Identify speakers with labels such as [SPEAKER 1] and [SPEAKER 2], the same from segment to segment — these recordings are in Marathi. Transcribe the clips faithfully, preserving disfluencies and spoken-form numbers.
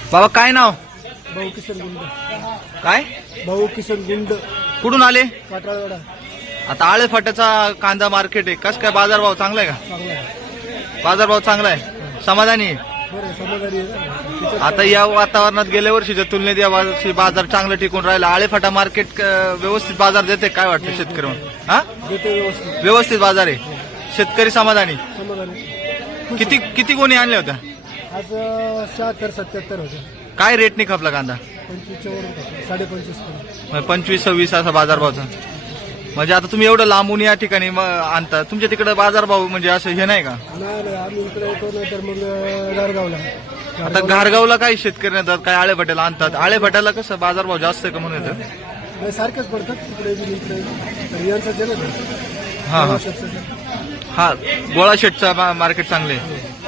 [SPEAKER 1] बाबा काय नाव?
[SPEAKER 2] भाऊ किशन गुंड.
[SPEAKER 1] काय
[SPEAKER 2] भाऊ किशन गुंड,
[SPEAKER 1] कुठून आले?
[SPEAKER 2] काटाळवाडा.
[SPEAKER 1] आता आळे फाट्याचा कांदा मार्केट आहे, कस काय बाजारभाव चांगला आहे का?
[SPEAKER 2] चांगला आहे.
[SPEAKER 1] बाजारभाव चांगला आहे, समाधानी आहे.
[SPEAKER 2] बरं समाधानी आहे ना.
[SPEAKER 1] आता या वातावरणात गेल्या वर्षीच्या तुलनेत या वर्षी बाजार चांगलं टिकून राहिला. आळे फाटा मार्केट अं, व्यवस्थित बाजार देते काय वाटतं शेतकरी म्हणून? हा
[SPEAKER 2] देते व्यवस्थित.
[SPEAKER 1] व्यवस्थित बाजार आहे, शेतकरी समाधानी.
[SPEAKER 2] समाधानी.
[SPEAKER 1] किती किती गोणी आणल्या होत्या?
[SPEAKER 2] आज शहात्तर सत्याहत्तर होते.
[SPEAKER 1] काय रेटने खपला कांदा?
[SPEAKER 2] पंचवीसच्या वरून साडे पंचवीस पर्यंत.
[SPEAKER 1] म्हणजे पंचवीस सव्वीस असा बाजारभावचा. म्हणजे आता तुम्ही एवढं लांबून या ठिकाणी मग आणता, तुमच्या तिकडे बाजारभाव म्हणजे असं हे नाही का?
[SPEAKER 2] नाही नाही, आम्ही इकडे येतो नाही तर मग गारगावला.
[SPEAKER 1] आता घारगावला काही शेतकरी नेतात, काय आळे फाट्याला आणतात. आळे फाट्याला कसं बाजारभाव जास्त आहे का म्हणून येतं?
[SPEAKER 2] नाही, सारखेच पडतात तिकडे बी इकडे. तर यांचं दिलं
[SPEAKER 1] हा हा
[SPEAKER 2] ते
[SPEAKER 1] हा गोळा शेटचा मार्केट चांगले.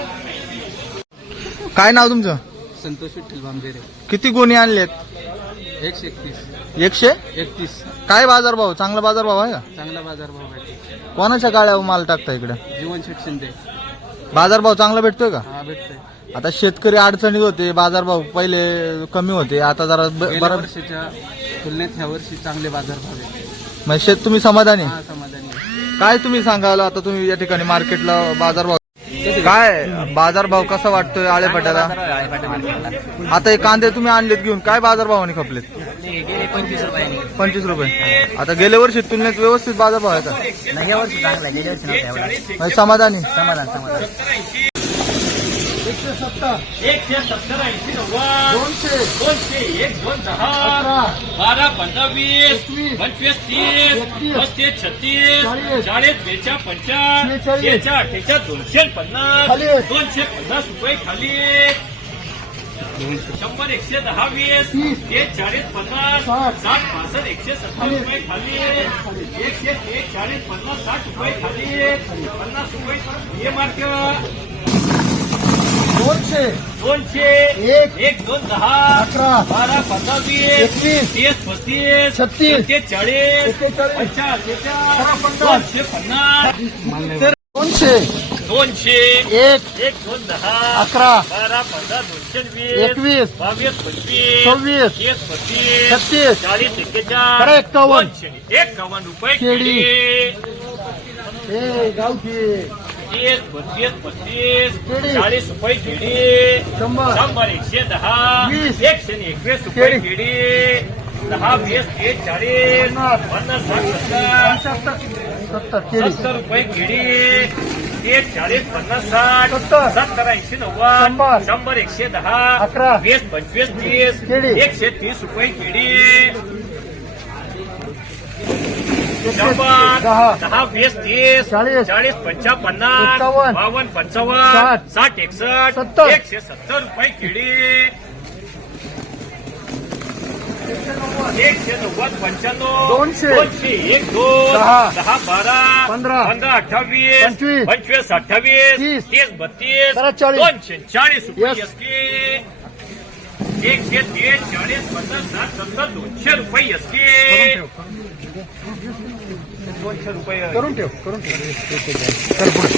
[SPEAKER 1] काय नाव तुमचं?
[SPEAKER 2] संतोष विठ्ठल भामदेरे.
[SPEAKER 1] किती गोणी आणलेत?
[SPEAKER 2] एकशे एकतीस.
[SPEAKER 1] एकशे
[SPEAKER 2] एकतीस.
[SPEAKER 1] काय बाजारभाव? चांगला बाजारभाव आहे का?
[SPEAKER 2] चांगला बाजारभाव भेटतो.
[SPEAKER 1] कोणाच्या गाड्यावर माल टाकता इकडे?
[SPEAKER 2] जीवन शेठ शिंदे.
[SPEAKER 1] बाजारभाव चांगला भेटतोय का?
[SPEAKER 2] हा भेटतोय.
[SPEAKER 1] आता शेतकरी अडचणीत होते, बाजारभाव पहिले कमी होते, आता जरा ब-
[SPEAKER 2] गेल्या
[SPEAKER 1] बरं
[SPEAKER 2] वर्षीच्या तुलनेत ह्या वर्षी चांगले बाजारभाव आहेत.
[SPEAKER 1] म्हणजे शेत तुम्ही समाधानी?
[SPEAKER 2] हा समाधानी आहे.
[SPEAKER 1] काय तुम्ही सांगाल आता तुम्ही या ठिकाणी मार्केटला बाजारभाव काय बाजारभाव कसा वाटतोय आळे फाट्याला? आता हे कांदे तुम्ही आणलेत घेऊन, काय बाजारभावाने खपलेत?
[SPEAKER 2] पंचवीस रुपये.
[SPEAKER 1] पंचवीस रुपये. आता गेल्या वर्षी तुलनेत व्यवस्थित बाजारभाव आहे का?
[SPEAKER 2] या वर्षी चांगला आहे, गेल्या वर्षी नव्हता.
[SPEAKER 1] म्हणजे समाधानी?
[SPEAKER 2] समाधान समाधान. एकशे सत्तर.
[SPEAKER 3] एकशे सत्तर ऐंशी नव्वद
[SPEAKER 2] दोनशे.
[SPEAKER 3] दोनशे एक दोन दहा
[SPEAKER 2] अकरा.
[SPEAKER 3] बारा पंधरा वीस
[SPEAKER 2] एकवीस.
[SPEAKER 3] पंचवीस तीस
[SPEAKER 2] एकतीस.
[SPEAKER 3] पस्तीस छत्तीस
[SPEAKER 2] चाळीस.
[SPEAKER 3] चाळीस बेचा पंचाळीस
[SPEAKER 2] शेहेचाळीस.
[SPEAKER 3] बेचा अठ्ठेचाळीस दोनशे पन्नास
[SPEAKER 2] खाली.
[SPEAKER 3] दोनशे पन्नास रुपये खाली. शंभर एकशे दहा वीस
[SPEAKER 2] तीस.
[SPEAKER 3] एक चाळीस पन्नास
[SPEAKER 2] साठ.
[SPEAKER 3] साठ पासष्ट एकशे सत्तर रुपये खाली. एकशे एक चाळीस पन्नास साठ रुपये खाली. पन्नास रुपये हे मार्क.
[SPEAKER 2] दोनशे.
[SPEAKER 3] दोनशे
[SPEAKER 2] एक.
[SPEAKER 3] एक दोन दहा
[SPEAKER 2] अकरा.
[SPEAKER 3] बारा पंधरा वीस
[SPEAKER 2] एकवीस.
[SPEAKER 3] तीस पस्तीस
[SPEAKER 2] छत्तीस.
[SPEAKER 3] सत्तेचाळीस
[SPEAKER 2] एक्केचाळीस.
[SPEAKER 3] पंचाळीस
[SPEAKER 2] पन्नास.
[SPEAKER 3] दोनशे पन्नास
[SPEAKER 2] दोनशे.
[SPEAKER 3] दोनशे
[SPEAKER 2] एक.
[SPEAKER 3] एक दोन दहा
[SPEAKER 2] अकरा.
[SPEAKER 3] बारा पंधरा दोनशे वीस
[SPEAKER 2] एकवीस.
[SPEAKER 3] बावीस पंचवीस
[SPEAKER 2] सव्वीस.
[SPEAKER 3] तीस पस्तीस
[SPEAKER 2] छत्तीस.
[SPEAKER 3] चाळीस
[SPEAKER 2] बरं,
[SPEAKER 3] एक्केचाळीस
[SPEAKER 2] एक्कावन्न.
[SPEAKER 3] दोनशे एक्कावन्न रुपये
[SPEAKER 2] केळी.
[SPEAKER 3] केळी.
[SPEAKER 2] ए गावठी.
[SPEAKER 3] तीस बत्तीस पस्तीस
[SPEAKER 2] केळी.
[SPEAKER 3] चाळीस रुपये केळी.
[SPEAKER 2] शंभर.
[SPEAKER 3] शंभर एकशे दहा
[SPEAKER 2] वीस.
[SPEAKER 3] एकशे एकवीस रुपये
[SPEAKER 2] केळी.
[SPEAKER 3] केळी. दहा वीस तीस चाळीस
[SPEAKER 2] पन्नास.
[SPEAKER 3] पन्नास साठ सत्तर
[SPEAKER 2] पंच्याहत्तर. सत्तर. केळी.
[SPEAKER 3] सत्तर रुपये केळी. तीस चाळीस पन्नास साठ
[SPEAKER 2] सत्तर.
[SPEAKER 3] सत्तर ऐंशी नव्वद
[SPEAKER 2] शंभर.
[SPEAKER 3] शंभर एकशे दहा
[SPEAKER 2] अकरा.
[SPEAKER 3] वीस पंचवीस तीस
[SPEAKER 2] केळी.
[SPEAKER 3] एकशे तीस रुपये केळी.
[SPEAKER 2] एकशे
[SPEAKER 3] शंभर
[SPEAKER 2] दहा.
[SPEAKER 3] दहा वीस तीस
[SPEAKER 2] चाळीस.
[SPEAKER 3] चाळीस पंचावन्न
[SPEAKER 2] एक्कावन्न.
[SPEAKER 3] बावन्न पंचावन्न
[SPEAKER 2] साठ.
[SPEAKER 3] साठ एकसष्ट
[SPEAKER 2] सत्तर.
[SPEAKER 3] एकशे सत्तर रुपये केळी. एकशे नव्वद पंच्याण्णव
[SPEAKER 2] दोनशे.
[SPEAKER 3] दोनशे एक दोन
[SPEAKER 2] दहा.
[SPEAKER 3] दहा बारा
[SPEAKER 2] पंधरा.
[SPEAKER 3] पंधरा अठ्ठावीस
[SPEAKER 2] पंचवीस.
[SPEAKER 3] पंचवीस अठ्ठावीस
[SPEAKER 2] तीस.
[SPEAKER 3] तीस बत्तीस
[SPEAKER 2] त्रेचाळीस.
[SPEAKER 3] दोनशे चाळीस रुपये
[SPEAKER 2] यस.
[SPEAKER 3] एसकी. एकशे तीस चाळीस पन्नास साठ सत्तर दोनशे रुपये एसकी. दोनशे रुपये
[SPEAKER 2] करून ठेव करून ठेव. चल पुढे.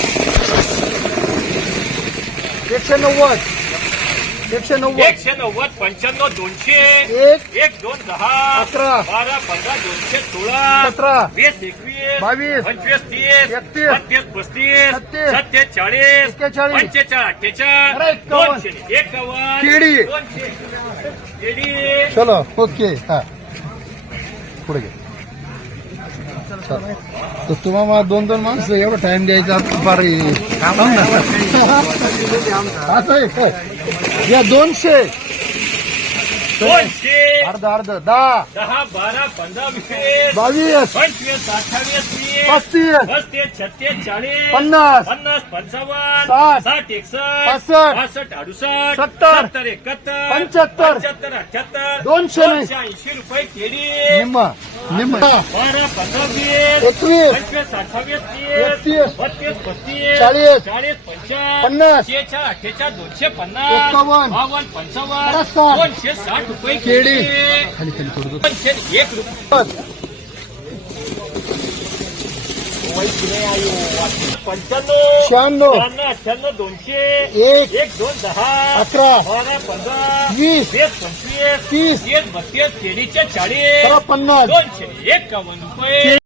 [SPEAKER 2] एकशे नव्वद. एकशे नव्वद.
[SPEAKER 3] एकशे नव्वद पंच्याण्णव दोनशे
[SPEAKER 2] एक.
[SPEAKER 3] एक दोन दहा
[SPEAKER 2] अकरा.
[SPEAKER 3] बारा पंधरा दोनशे सोळा
[SPEAKER 2] सतरा.
[SPEAKER 3] वीस एकवीस
[SPEAKER 2] बावीस.
[SPEAKER 3] पंचवीस तीस
[SPEAKER 2] एकतीस.
[SPEAKER 3] बत्तीस पस्तीस
[SPEAKER 2] छत्तीस.
[SPEAKER 3] सत्तेचाळीस
[SPEAKER 2] एक्केचाळीस.
[SPEAKER 3] पंचेचाळीस
[SPEAKER 2] अरे,
[SPEAKER 3] अठ्ठेचाळीस
[SPEAKER 2] एक्कावन्न.
[SPEAKER 3] दोनशे एकावन्न
[SPEAKER 2] केळी.
[SPEAKER 3] दोनशे केळी.
[SPEAKER 2] चलो ओके. हा पुढे घे. चल. तर तुम्हाला दोन दोन माणसं एवढा टाइम द्यायचा फार असं आहे काय? या दोनशे.
[SPEAKER 3] दोनशे
[SPEAKER 2] अर्ध अर्ध. दहा.
[SPEAKER 3] दहा बारा पंधरा वीस
[SPEAKER 2] बावीस.
[SPEAKER 3] पंचवीस अठ्ठावीस तीस
[SPEAKER 2] पस्तीस.
[SPEAKER 3] पस्तीस छत्तीस चाळीस
[SPEAKER 2] पन्नास.
[SPEAKER 3] पन्नास पंचावन्न
[SPEAKER 2] साठ.
[SPEAKER 3] साठ एकसष्ट
[SPEAKER 2] पासष्ट.
[SPEAKER 3] पासष्ट अडुसष्ट
[SPEAKER 2] सत्तर.
[SPEAKER 3] सत्तर एकाहत्तर
[SPEAKER 2] पंच्याहत्तर.
[SPEAKER 3] पंच्याहत्तर अठ्याहत्तर
[SPEAKER 2] दोनशे नाही.
[SPEAKER 3] दोनशे ऐंशी रुपये केळी.
[SPEAKER 2] निम्मा निम्मा.
[SPEAKER 3] बारा पंधरा वीस
[SPEAKER 2] एकवीस.
[SPEAKER 3] पंचवीस अठ्ठावीस
[SPEAKER 2] एकतीस.
[SPEAKER 3] तीस बत्तीस पस्तीस
[SPEAKER 2] चाळीस.
[SPEAKER 3] चाळीस पंचाळीस
[SPEAKER 2] पन्नास.
[SPEAKER 3] शेहेचाळीस अठ्ठेचाळीस दोनशे पन्नास
[SPEAKER 2] एक्कावन्न.
[SPEAKER 3] बावन्न पंचावन्न
[SPEAKER 2] साठ.
[SPEAKER 3] दोनशे साठ रुपये
[SPEAKER 2] केळी.
[SPEAKER 3] केळी.
[SPEAKER 2] खाली खाली थोडं.
[SPEAKER 3] दोनशे एक रुपये पंच्याण्णव
[SPEAKER 2] शहाण्णव
[SPEAKER 3] शहाण्णव अठ्ठ्याण्णव दोनशे
[SPEAKER 2] एक
[SPEAKER 3] एक दोन दहा
[SPEAKER 2] अकरा
[SPEAKER 3] बारा पंधरा
[SPEAKER 2] वीस
[SPEAKER 3] वीस पंचवीस
[SPEAKER 2] तीस
[SPEAKER 3] तीस बत्तीस तेवीसशे चाळीस
[SPEAKER 2] चला पन्नास
[SPEAKER 3] दोनशे एकावन्न रुपये